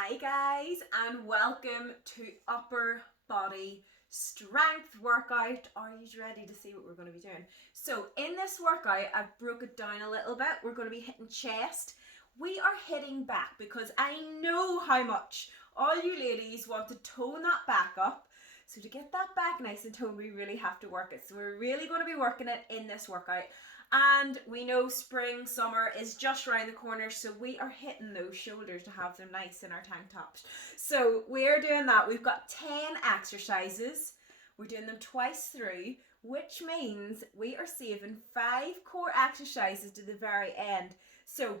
Hi guys, and welcome to upper body strength workout. Are you ready to see what we're going to be doing? So in this workout, I've broke it down a little bit. We're going to be hitting chest. We are hitting back because I know how much all you ladies want to tone that back up. So to get that back nice and toned, we really have to work it. So we're really going to be working it in this workout. And we know spring, summer is just around the corner, so we are hitting those shoulders to have them nice in our tank tops. So we're doing that. We've got 10 exercises. We're doing them twice through, which means we are saving 5 core exercises to the very end. So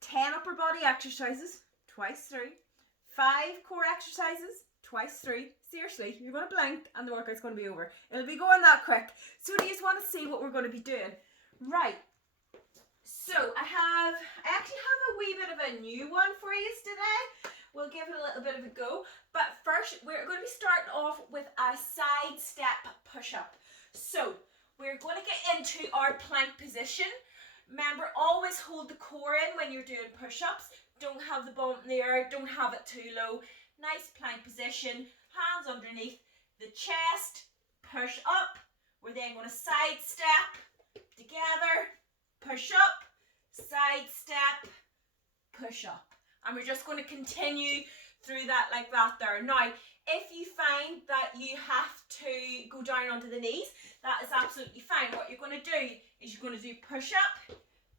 10 upper body exercises twice through, 5 core exercises twice through. Seriously, you're going to blink and the workout's going to be over. It'll be going that quick. So do you just want to see what we're going to be doing? Right, so I actually have a wee bit of a new one for you today. We'll give it a little bit of a go, but first we're going to be starting off with a side step push-up. So we're going to get into our plank position. Remember, always hold the core in when you're doing push-ups. Don't have the bump in the air, don't have it too low. Nice plank position, hands underneath the chest, push up. We're then going to side step. Together, push up, side step, push up. And we're just going to continue through that like that there. Now, if you find that you have to go down onto the knees, that is absolutely fine. What you're going to do is you're going to do push up,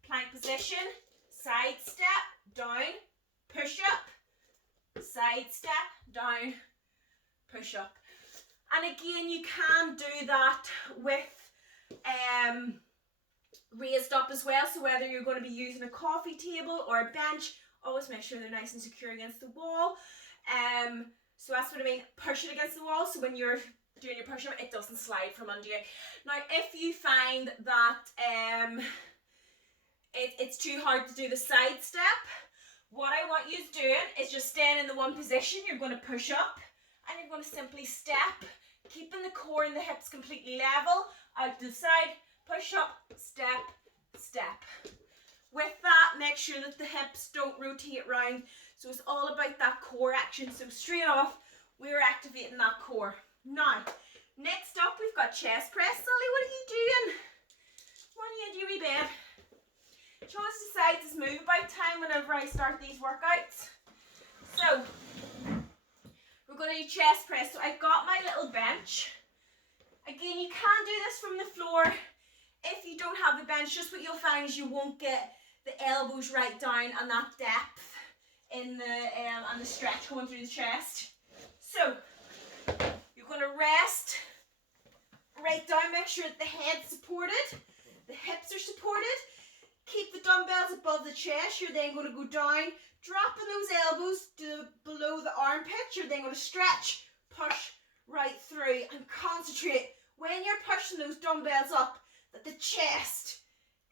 plank position, side step, down, push up, side step, down, push up. And again, you can do that with raised up as well, so whether you're going to be using a coffee table or a bench, always make sure they're nice and secure against the wall. So that's what I mean, push it against the wall, so when you're doing your push-up, it doesn't slide from under you. Now, if you find that it's too hard to do the side step, what I want you doing is just staying in the one position. You're going to push up, and you're going to simply step, keeping the core and the hips completely level, out to the side, push up, step, step. With that, make sure that the hips don't rotate round. So it's all about that core action. So straight off, we're activating that core. Now, next up, we've got chest press. Sally, what are you doing? What are you in your wee bed? She always decides it's move about time whenever I start these workouts. So, we're going to do chest press. So I've got my little bench. Again, you can do this from the floor. If you don't have the bench, just what you'll find is you won't get the elbows right down and that depth in the and the stretch going through the chest. So you're going to rest right down. Make sure that the head's supported, the hips are supported. Keep the dumbbells above the chest. You're then going to go down, dropping those elbows to below the armpit. You're then going to stretch, push right through, and concentrate when you're pushing those dumbbells up that the chest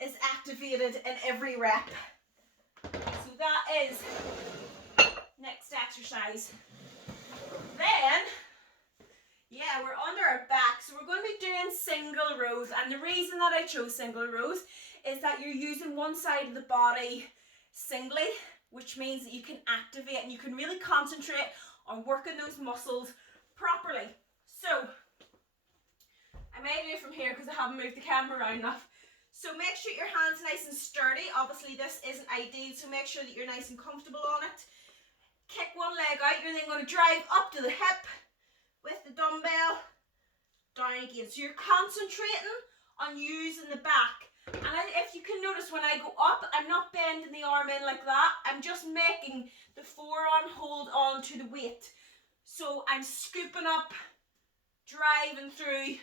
is activated in every rep. So that is next exercise. Then, yeah, we're under our back, so we're going to be doing single rows. And the reason that I chose single rows is that you're using one side of the body singly, which means that you can activate and you can really concentrate on working those muscles properly. So I may do it from here because I haven't moved the camera around enough. So make sure your hand's nice and sturdy. Obviously this isn't ideal, so make sure that you're nice and comfortable on it. Kick one leg out. You're then going to drive up to the hip with the dumbbell, down again. So you're concentrating on using the back. And if you can notice, when I go up, I'm not bending the arm in like that. I'm just making the forearm hold on to the weight. So I'm scooping up, driving through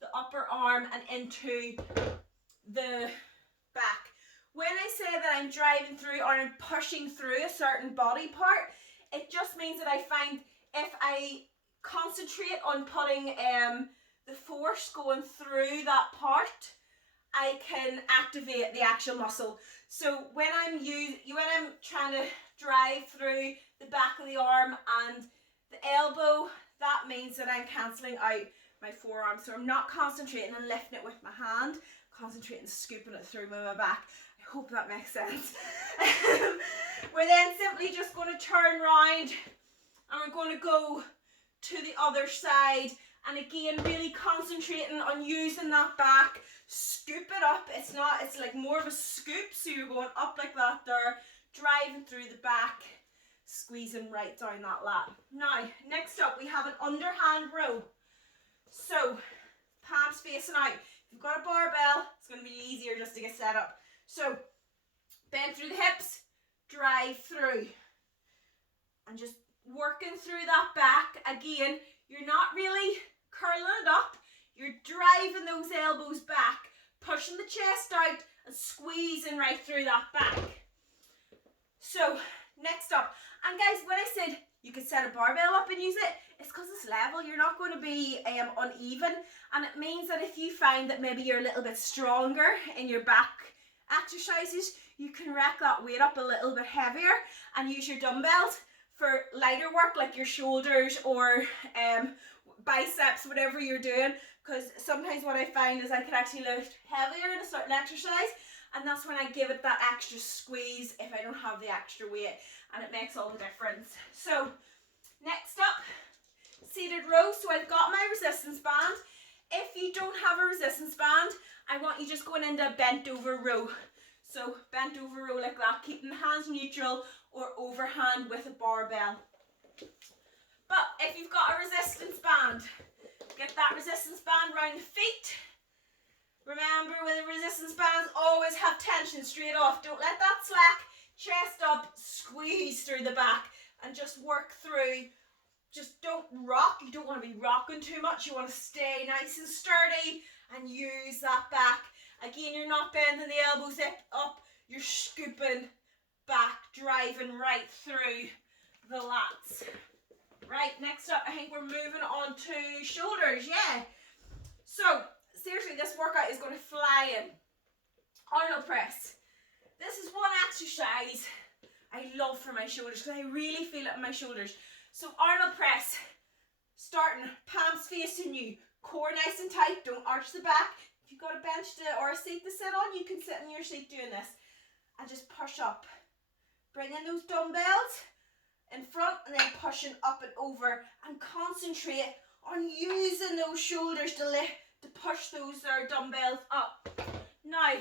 the upper arm and into the back. When I say that I'm driving through or I'm pushing through a certain body part, it just means that I find if I concentrate on putting the force going through that part, I can activate the actual muscle. So when I'm trying to drive through the back of the arm and the elbow, that means that I'm cancelling out my forearm. So I'm not concentrating and lifting it with my hand, concentrating and scooping it through with my back. I Hope that makes sense. We're then simply just going to turn round and we're going to go to the other side, and again really concentrating on using that back. Scoop it up. It's like more of a scoop, so you're going up like that there, driving through the back, squeezing right down that lat. Now, next up we have an underhand row. So, palms facing out. If you've got a barbell, it's going to be easier just to get set up. So, bend through the hips, drive through, and just working through that back. Again, you're not really curling it up, you're driving those elbows back, pushing the chest out and squeezing right through that back. So next up, and guys, when I said you could set a barbell up and use it, it's because it's level. You're not going to be uneven, and it means that if you find that maybe you're a little bit stronger in your back exercises, you can rack that weight up a little bit heavier and use your dumbbells for lighter work like your shoulders or biceps, whatever you're doing, because sometimes what I find is I can actually lift heavier in a certain exercise, and that's when I give it that extra squeeze if I don't have the extra weight, and it makes all the difference. So next up, seated row. So I've got my resistance band. If you don't have a resistance band, I want you just going into a bent over row. So bent over row like that, keeping the hands neutral or overhand with a barbell. But if you've got a resistance band, get that resistance band around the feet. Remember, with the resistance bands, always have tension straight off. Don't let that slack. Chest up, squeeze through the back, and just work through. Just don't rock. You don't want to be rocking too much. You want to stay nice and sturdy and use that back. Again, you're not bending the elbows up. You're scooping back, driving right through the lats. Right, next up, I think we're moving on to shoulders, yeah. So, seriously, this workout is going to fly in. Arnold press. This is one exercise I love for my shoulders because I really feel it in my shoulders. So, Arnold press, starting, palms facing you, core nice and tight, don't arch the back. If you've got a bench or a seat to sit on, you can sit in your seat doing this. And just push up. Bring in those dumbbells in front and then pushing up and over, and concentrate on using those shoulders to push those dumbbells up. Now,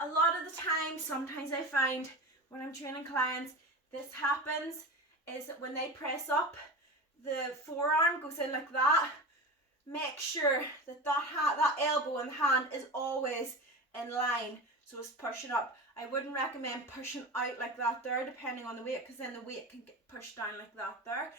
a lot of the time, sometimes I find when I'm training clients, this happens, is that when they press up, the forearm goes in like that. Make sure that that elbow and hand is always in line, so it's pushing up. I wouldn't recommend pushing out like that there, depending on the weight, because then the weight can get pushed down like that there.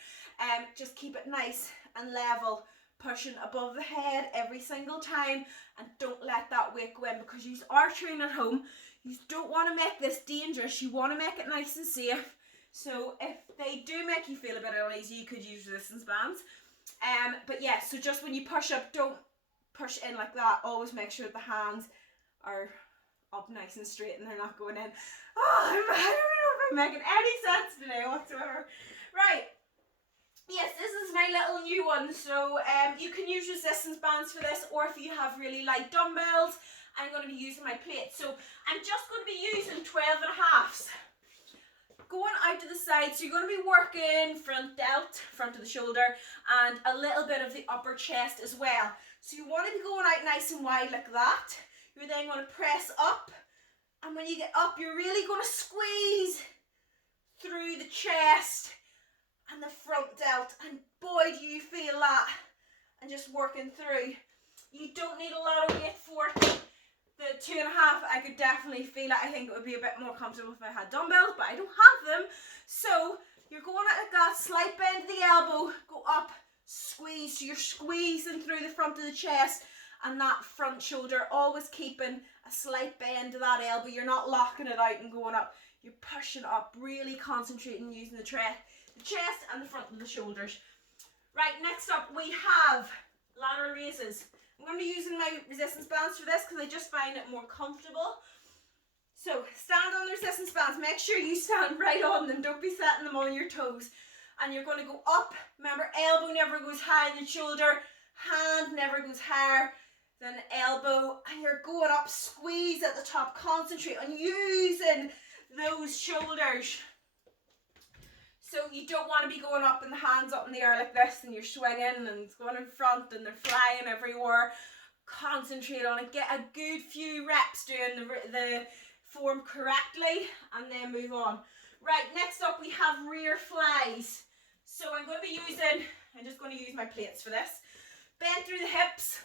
Just keep it nice and level, pushing above the head every single time, and don't let that weight go in, because you are training at home. You don't want to make this dangerous. You want to make it nice and safe. So if they do make you feel a bit uneasy, you could use resistance bands. But yeah, so just when you push up, don't push in like that. Always make sure the hands are up nice and straight and they're not going in. Oh, I don't know if I'm making any sense today whatsoever. Right. Yes, this is my little new one. So you can use resistance bands for this, or if you have really light dumbbells, I'm going to be using my plate. So I'm just going to be using 12.5s. Going out to the side, so you're going to be working front delt, front of the shoulder, and a little bit of the upper chest as well. So you want to be going out nice and wide like that. You're then going to press up, and when you get up, you're really going to squeeze through the chest and the front delt, and boy do you feel that, and just working through. You don't need a lot of weight for it. The 2.5, I could definitely feel it. I think it would be a bit more comfortable if I had dumbbells, but I don't have them. So you're going out like that, slight bend of the elbow, go up, squeeze. So you're squeezing through the front of the chest and that front shoulder, always keeping a slight bend to that elbow. You're not locking it out and going up. You're pushing up, really concentrating using the chest and the front of the shoulders. Right, next up we have lateral raises. I'm going to be using my resistance bands for this because I just find it more comfortable. So stand on the resistance bands. Make sure you stand right on them. Don't be setting them on your toes. And you're going to go up. Remember, elbow never goes higher than shoulder. Hand never goes higher then elbow, and you're going up, squeeze at the top, concentrate on using those shoulders. So you don't want to be going up and the hands up in the air like this and you're swinging and it's going in front and they're flying everywhere. Concentrate on it, get a good few reps doing the form correctly and then move on. Right, next up we have rear flies. So I'm just going to use my plates for this. Bend through the hips.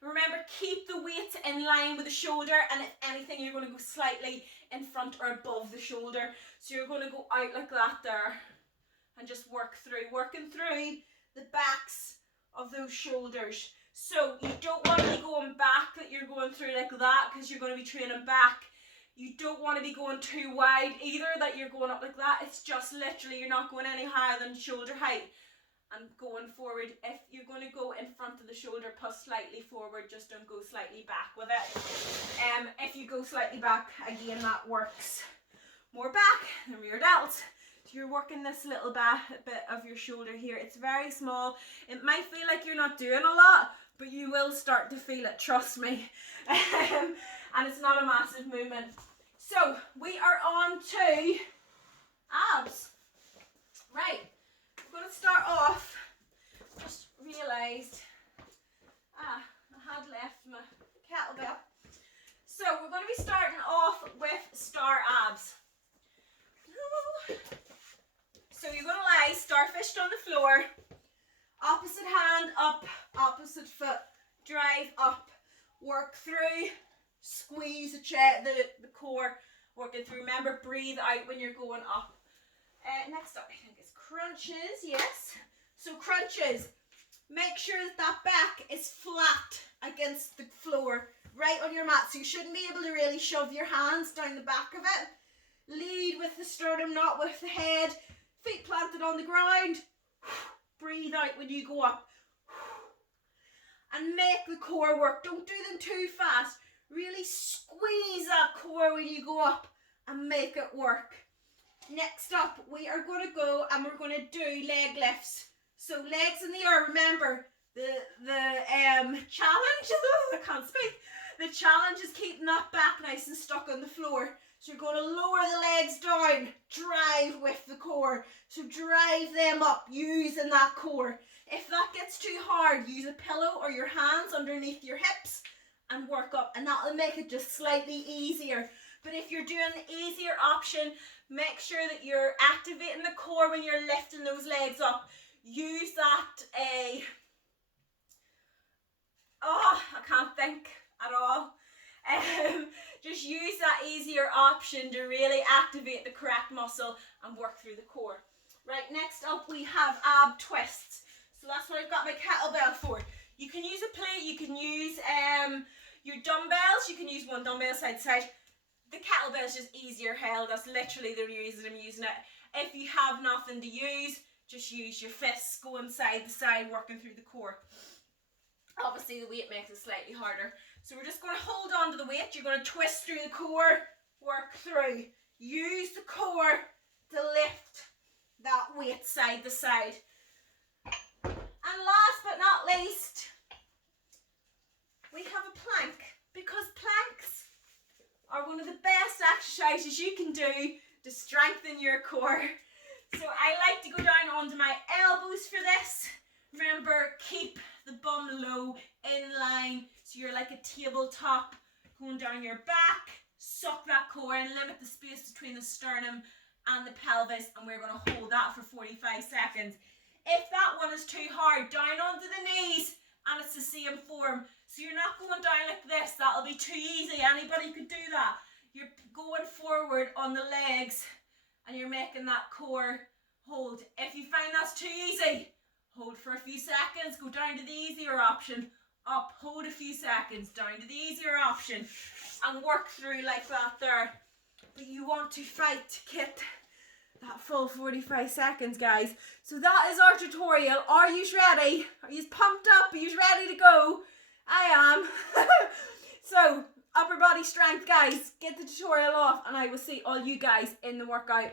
Remember, keep the weight in line with the shoulder, and if anything, you're going to go slightly in front or above the shoulder. So you're going to go out like that there and just working through the backs of those shoulders. So you don't want to be going back, that you're going through like that, because you're going to be training back. You don't want to be going too wide either, that you're going up like that. It's just literally, you're not going any higher than shoulder height. And going forward, if you're going to go in front of the shoulder, push slightly forward, just don't go slightly back with it. If you go slightly back, again, that works more back than rear delts. So you're working this little bit of your shoulder here. It's very small. It might feel like you're not doing a lot, but you will start to feel it, trust me. And it's not a massive movement. So we are on to abs. Right. I'm going to start off, just realised, I had left my kettlebell. So we're going to be starting off with star abs. So you're going to lie starfished on the floor, opposite hand up, opposite foot, drive up, work through, squeeze the chest, the core, working through. Remember, breathe out when you're going up. Next up, I think it's crunches, yes. So crunches, make sure that back is flat against the floor, right on your mat. So you shouldn't be able to really shove your hands down the back of it. Lead with the sternum, not with the head. Feet planted on the ground. Breathe out when you go up. And make the core work. Don't do them too fast. Really squeeze that core when you go up and make it work. Next up, we are going to go and we're going to do leg lifts. So legs in the air. Remember, the challenge, I can't speak. The challenge is keeping that back nice and stuck on the floor. So you're going to lower the legs down, drive with the core. So drive them up using that core. If that gets too hard, use a pillow or your hands underneath your hips and work up. And that'll make it just slightly easier. But if you're doing the easier option, make sure that you're activating the core when you're lifting those legs up. Use that, I can't think at all. Just use that easier option to really activate the correct muscle and work through the core. Right, next up we have ab twists. So that's what I've got my kettlebell for. You can use a plate, you can use your dumbbells, you can use one dumbbell side to side. The kettlebell is just easier held. That's literally the reason I'm using it. If you have nothing to use, just use your fists going side to side, working through the core. Obviously the weight makes it slightly harder. So we're just going to hold on to the weight. You're going to twist through the core, work through. Use the core to lift that weight side to side. And last but not least, we have a plank, because planks are one of the best exercises you can do to strengthen your core. So I like to go down onto my elbows for this. Remember, keep the bum low, in line, so you're like a tabletop, going down your back. Suck that core in, limit the space between the sternum and the pelvis, and we're going to hold that for 45 seconds. If that one is too hard, down onto the knees, and it's the same form. So you're not going down like this, that'll be too easy, anybody could do that. You're going forward on the legs and you're making that core hold. If you find that's too easy, hold for a few seconds, go down to the easier option, up, hold a few seconds, down to the easier option, and work through like that there. But you want to fight to get that full 45 seconds, guys. So that is our tutorial. Are you ready? Are you pumped up? Are you ready to go? I am. So, upper body strength, guys. Get the tutorial off and I will see all you guys in the workout.